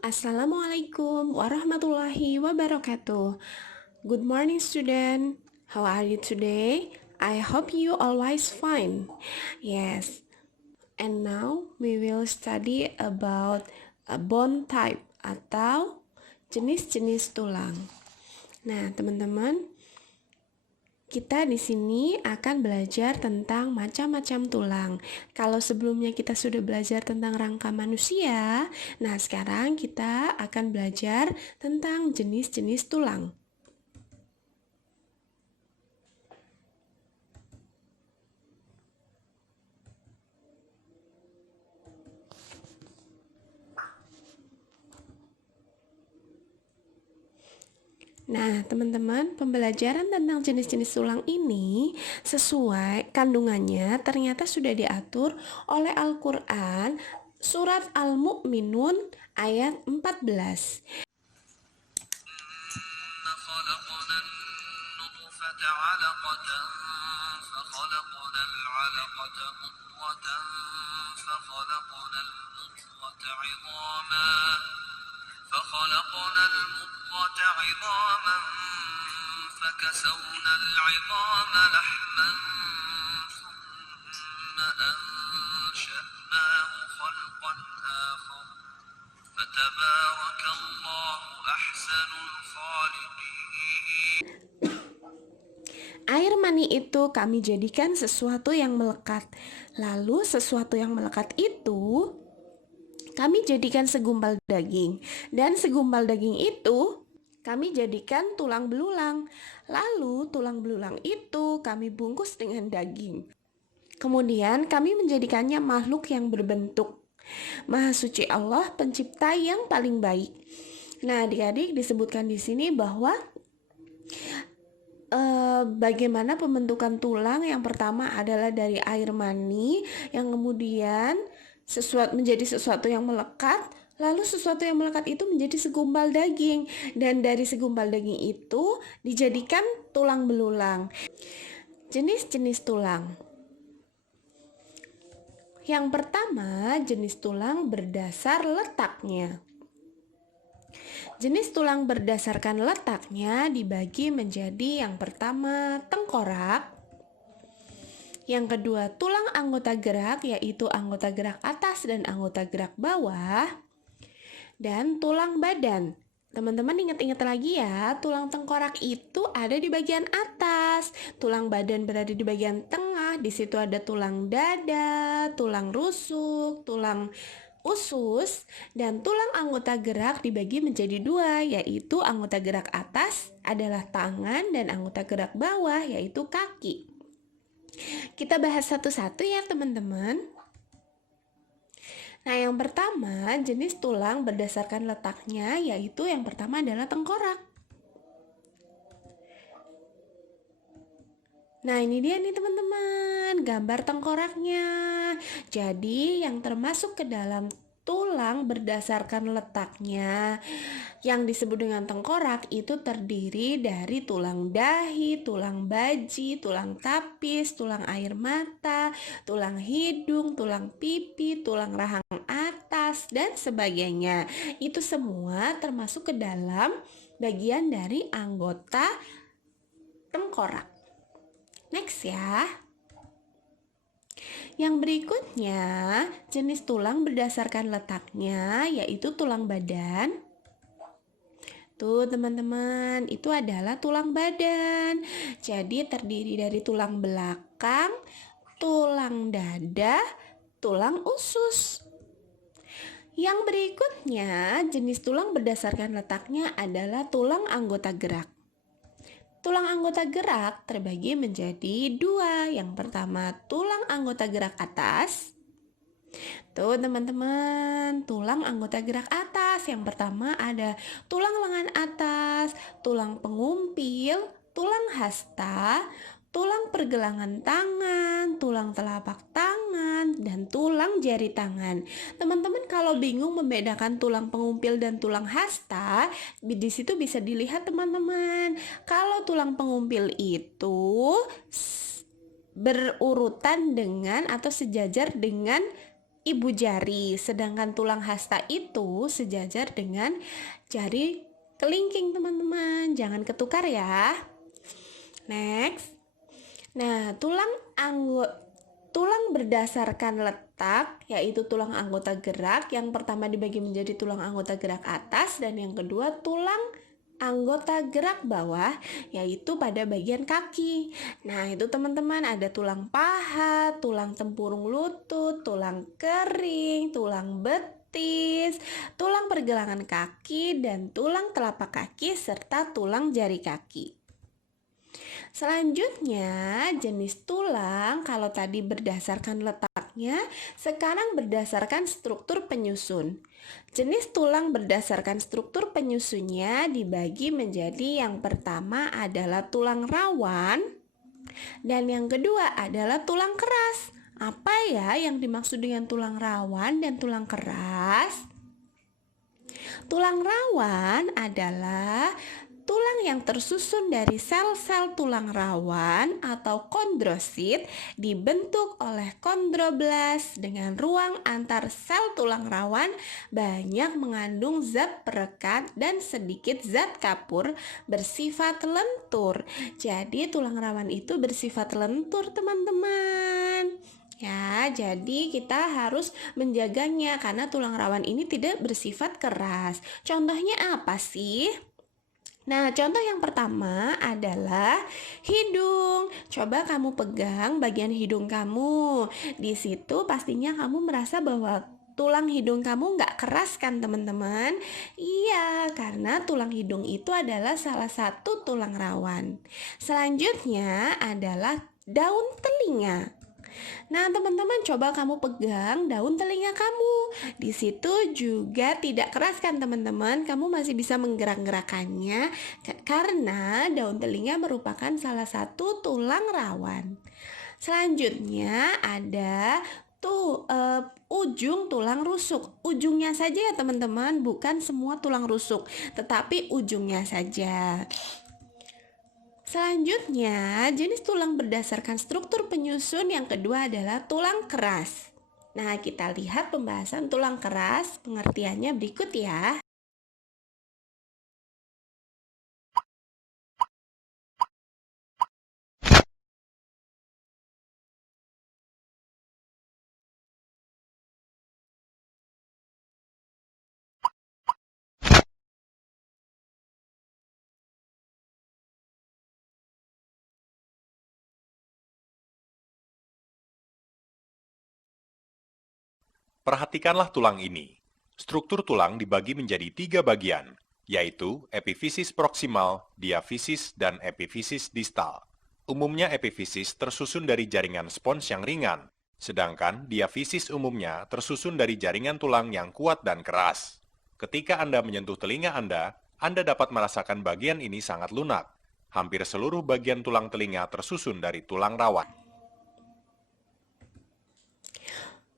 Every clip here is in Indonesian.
Assalamualaikum warahmatullahi wabarakatuh. Good morning, student. How are you today? I hope you always fine. Yes. And now we will study about a bone type atau jenis-jenis tulang. Nah, teman-teman, kita di sini akan belajar tentang macam-macam tulang. Kalau sebelumnya kita sudah belajar tentang rangka manusia, nah sekarang kita akan belajar tentang jenis-jenis tulang. Nah, teman-teman, pembelajaran tentang jenis-jenis tulang ini sesuai kandungannya ternyata sudah diatur oleh Al-Quran surat Al-Mu'minun ayat 14. فخلقنا المضغة عظاما فكسونا العظام لحما ثم أنشأناه خلقا آخر فتبارك الله أحسن الخالقين. Air mani itu kami jadikan sesuatu yang melekat. Lalu sesuatu yang melekat itu kami jadikan segumpal daging. Dan segumpal daging itu kami jadikan tulang belulang. Lalu tulang belulang itu kami bungkus dengan daging. Kemudian kami menjadikannya makhluk yang berbentuk. Maha suci Allah, pencipta yang paling baik. Nah, adik-adik, disebutkan di sini bahwa bagaimana pembentukan tulang. Yang pertama adalah dari air mani, yang kemudian menjadi sesuatu yang melekat, lalu sesuatu yang melekat itu menjadi segumpal daging, dan dari segumpal daging itu dijadikan tulang belulang. Jenis-jenis tulang. Yang pertama, jenis tulang berdasar letaknya. Jenis tulang berdasarkan letaknya dibagi menjadi yang pertama tengkorak, yang kedua tulang anggota gerak yaitu anggota gerak atas dan anggota gerak bawah, dan tulang badan. Teman-teman ingat-ingat lagi ya, tulang tengkorak itu ada di bagian atas, tulang badan berada di bagian tengah, di situ ada tulang dada, tulang rusuk, tulang usus, dan tulang anggota gerak dibagi menjadi dua, yaitu anggota gerak atas adalah tangan dan anggota gerak bawah yaitu kaki. Kita bahas satu-satu ya teman-teman. Nah, yang pertama jenis tulang berdasarkan letaknya yaitu yang pertama adalah tengkorak. Nah, ini dia nih teman-teman, gambar tengkoraknya. Jadi, yang termasuk ke dalam tulang berdasarkan letaknya yang disebut dengan tengkorak itu terdiri dari tulang dahi, tulang baji, tulang tapis, tulang air mata, tulang hidung, tulang pipi, tulang rahang atas, dan sebagainya. Itu semua termasuk ke dalam bagian dari anggota tengkorak. Next ya. Yang berikutnya, jenis tulang berdasarkan letaknya yaitu tulang badan. Tuh teman-teman, itu adalah tulang badan. Jadi terdiri dari tulang belakang, tulang dada, tulang usus. Yang berikutnya, jenis tulang berdasarkan letaknya adalah tulang anggota gerak. Tulang anggota gerak terbagi menjadi dua. Yang pertama tulang anggota gerak atas. Tuh teman-teman, tulang anggota gerak atas. Yang pertama ada tulang lengan atas, tulang pengumpil, tulang hasta, tulang pergelangan tangan, tulang telapak tangan, dan tulang jari tangan. Teman-teman kalau bingung membedakan tulang pengumpil dan tulang hasta, di situ bisa dilihat teman-teman. Kalau tulang pengumpil itu berurutan dengan atau sejajar dengan ibu jari, sedangkan tulang hasta itu sejajar dengan jari kelingking, teman-teman. Jangan ketukar ya. Next. Nah, tulang berdasarkan letak, yaitu tulang anggota gerak. Yang pertama dibagi menjadi tulang anggota gerak atas, dan yang kedua tulang anggota gerak bawah, yaitu pada bagian kaki. Nah, itu teman-teman ada tulang paha, tulang tempurung lutut, tulang kering, tulang betis, tulang pergelangan kaki, dan tulang telapak kaki, serta tulang jari kaki. Selanjutnya, jenis tulang kalau tadi berdasarkan letaknya, sekarang berdasarkan struktur penyusun. Jenis tulang berdasarkan struktur penyusunnya dibagi menjadi yang pertama adalah tulang rawan dan yang kedua adalah tulang keras. Apa ya yang dimaksud dengan tulang rawan dan tulang keras? Tulang rawan adalah tulang yang tersusun dari sel-sel tulang rawan atau kondrosit dibentuk oleh kondroblas dengan ruang antar sel tulang rawan banyak mengandung zat perekat dan sedikit zat kapur bersifat lentur. Jadi tulang rawan itu bersifat lentur, teman-teman. Ya, jadi kita harus menjaganya karena tulang rawan ini tidak bersifat keras. Contohnya apa sih? Nah, contoh yang pertama adalah hidung. Coba kamu pegang bagian hidung kamu. Di situ pastinya kamu merasa bahwa tulang hidung kamu nggak keras kan, teman-teman? Iya, karena tulang hidung itu adalah salah satu tulang rawan. Selanjutnya adalah daun telinga. Nah, teman-teman coba kamu pegang daun telinga kamu. Di situ juga tidak keras kan, teman-teman? Kamu masih bisa menggerak-gerakannya karena daun telinga merupakan salah satu tulang rawan. Selanjutnya ada ujung tulang rusuk. Ujungnya saja ya, teman-teman, bukan semua tulang rusuk, tetapi ujungnya saja. Selanjutnya, jenis tulang berdasarkan struktur penyusun yang kedua adalah tulang keras. Nah, kita lihat pembahasan tulang keras, pengertiannya berikut ya. Perhatikanlah tulang ini. Struktur tulang dibagi menjadi 3 bagian, yaitu epifisis proksimal, diafisis, dan epifisis distal. Umumnya epifisis tersusun dari jaringan spons yang ringan, sedangkan diafisis umumnya tersusun dari jaringan tulang yang kuat dan keras. Ketika Anda menyentuh telinga Anda dapat merasakan bagian ini sangat lunak. Hampir seluruh bagian tulang telinga tersusun dari tulang rawan.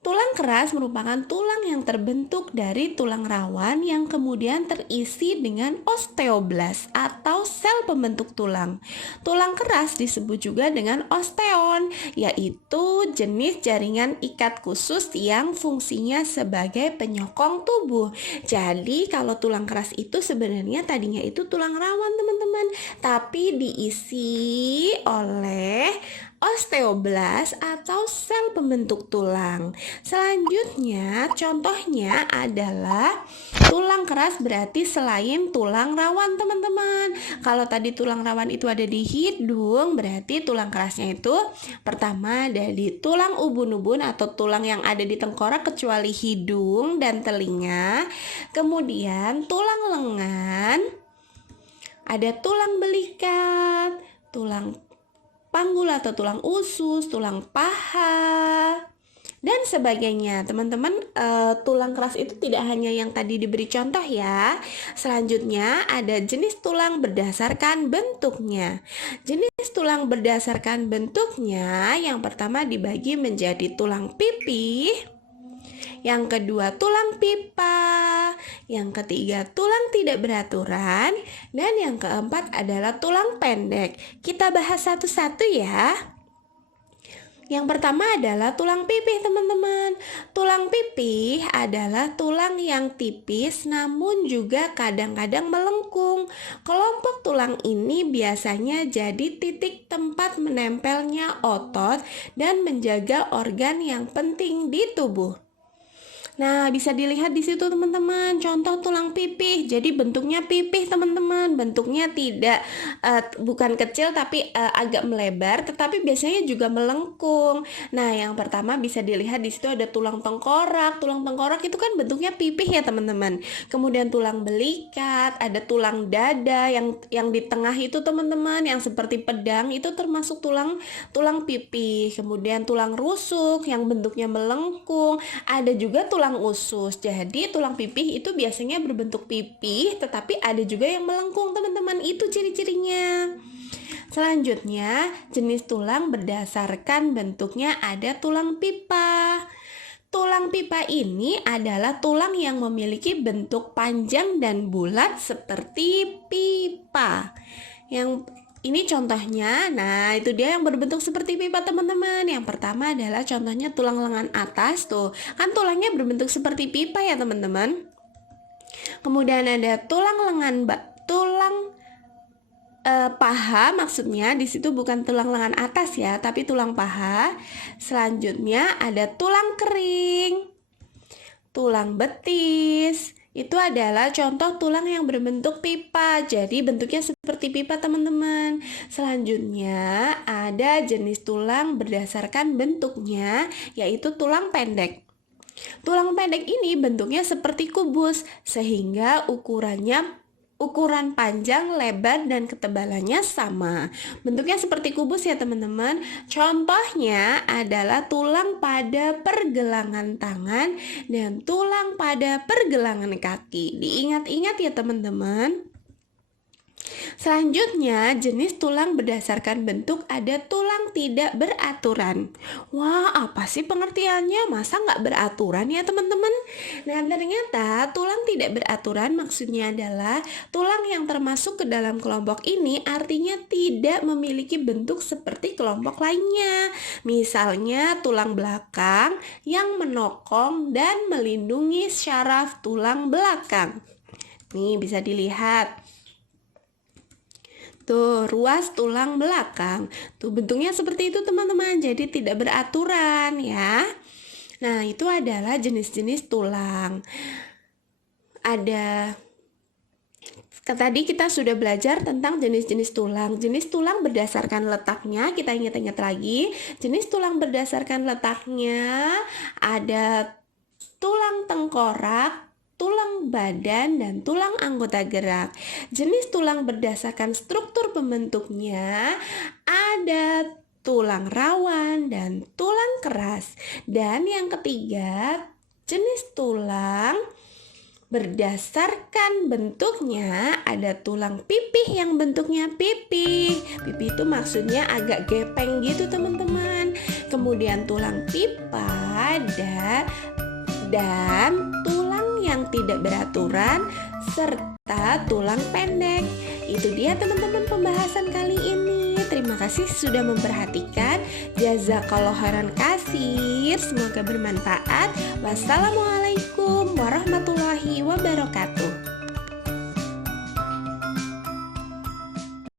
Tulang keras merupakan tulang yang terbentuk dari tulang rawan yang kemudian terisi dengan osteoblas atau sel pembentuk tulang. Tulang keras disebut juga dengan osteon, yaitu jenis jaringan ikat khusus yang fungsinya sebagai penyokong tubuh. Jadi kalau tulang keras itu sebenarnya tadinya itu tulang rawan, teman-teman, tapi diisi oleh osteoblas atau sel pembentuk tulang. Selanjutnya, contohnya adalah tulang keras berarti selain tulang rawan, teman-teman. Kalau tadi tulang rawan itu ada di hidung, berarti tulang kerasnya itu pertama ada di tulang ubun-ubun atau tulang yang ada di tengkorak kecuali hidung dan telinga. Kemudian tulang lengan, ada tulang belikat, tulang panggul atau tulang usus, tulang paha, dan sebagainya. Teman-teman, tulang keras itu tidak hanya yang tadi diberi contoh ya. Selanjutnya ada jenis tulang berdasarkan bentuknya. Jenis tulang berdasarkan bentuknya yang pertama dibagi menjadi tulang pipih, yang kedua tulang pipa, yang ketiga tulang tidak beraturan, dan yang keempat adalah tulang pendek. Kita bahas satu-satu ya. Yang pertama adalah tulang pipih, teman-teman. Tulang pipih adalah tulang yang tipis namun juga kadang-kadang melengkung. Kelompok tulang ini biasanya jadi titik tempat menempelnya otot dan menjaga organ yang penting di tubuh. Nah, bisa dilihat di situ teman-teman, contoh tulang pipih. Jadi bentuknya pipih teman-teman, bentuknya tidak bukan kecil tapi agak melebar, tetapi biasanya juga melengkung. Nah, yang pertama bisa dilihat di situ ada tulang tengkorak. Tulang tengkorak itu kan bentuknya pipih ya teman-teman. Kemudian tulang belikat, ada tulang dada yang di tengah itu teman-teman, yang seperti pedang itu termasuk tulang pipih. Kemudian tulang rusuk yang bentuknya melengkung, ada juga tulang usus. Jadi tulang pipih itu biasanya berbentuk pipih, tetapi ada juga yang melengkung teman-teman. Itu ciri-cirinya. Selanjutnya, jenis tulang berdasarkan bentuknya ada tulang pipa. Tulang pipa ini adalah tulang yang memiliki bentuk panjang dan bulat seperti pipa. Ini contohnya, nah itu dia yang berbentuk seperti pipa teman-teman. Yang pertama adalah contohnya tulang lengan atas tuh, kan tulangnya berbentuk seperti pipa ya teman-teman. Kemudian ada paha, maksudnya di situ bukan tulang lengan atas ya, tapi tulang paha. Selanjutnya ada tulang kering, tulang betis. Itu adalah contoh tulang yang berbentuk pipa. Jadi bentuknya seperti pipa teman-teman. Selanjutnya ada jenis tulang berdasarkan bentuknya, yaitu tulang pendek. Tulang pendek ini bentuknya seperti kubus, sehingga ukuran panjang, lebar, dan ketebalannya sama. Bentuknya seperti kubus ya teman-teman. Contohnya adalah tulang pada pergelangan tangan dan tulang pada pergelangan kaki. Diingat-ingat ya teman-teman. Selanjutnya, jenis tulang berdasarkan bentuk ada tulang tidak beraturan. Wah, apa sih pengertiannya? Masa nggak beraturan ya teman-teman? Nah, ternyata tulang tidak beraturan maksudnya adalah tulang yang termasuk ke dalam kelompok ini artinya tidak memiliki bentuk seperti kelompok lainnya. Misalnya tulang belakang yang menokong dan melindungi syaraf tulang belakang. Nih, bisa dilihat. Tuh, ruas tulang belakang. Tuh, bentuknya seperti itu teman-teman. Jadi tidak beraturan ya. Nah, itu adalah jenis-jenis tulang. Tadi kita sudah belajar tentang jenis-jenis tulang. Jenis tulang berdasarkan letaknya, kita ingat-ingat lagi. Jenis tulang berdasarkan letaknya ada tulang tengkorak, tulang badan, dan tulang anggota gerak. Jenis tulang berdasarkan struktur pembentuknya ada tulang rawan dan tulang keras. Dan yang ketiga, jenis tulang berdasarkan bentuknya ada tulang pipih yang bentuknya pipih. Pipih itu maksudnya agak gepeng gitu teman-teman. Kemudian tulang pipa dan tulang yang tidak beraturan serta tulang pendek. Itu dia teman-teman pembahasan kali ini. Terima kasih sudah memperhatikan. Jazakallahu khairan katsir. Semoga bermanfaat. Wassalamualaikum warahmatullahi wabarakatuh.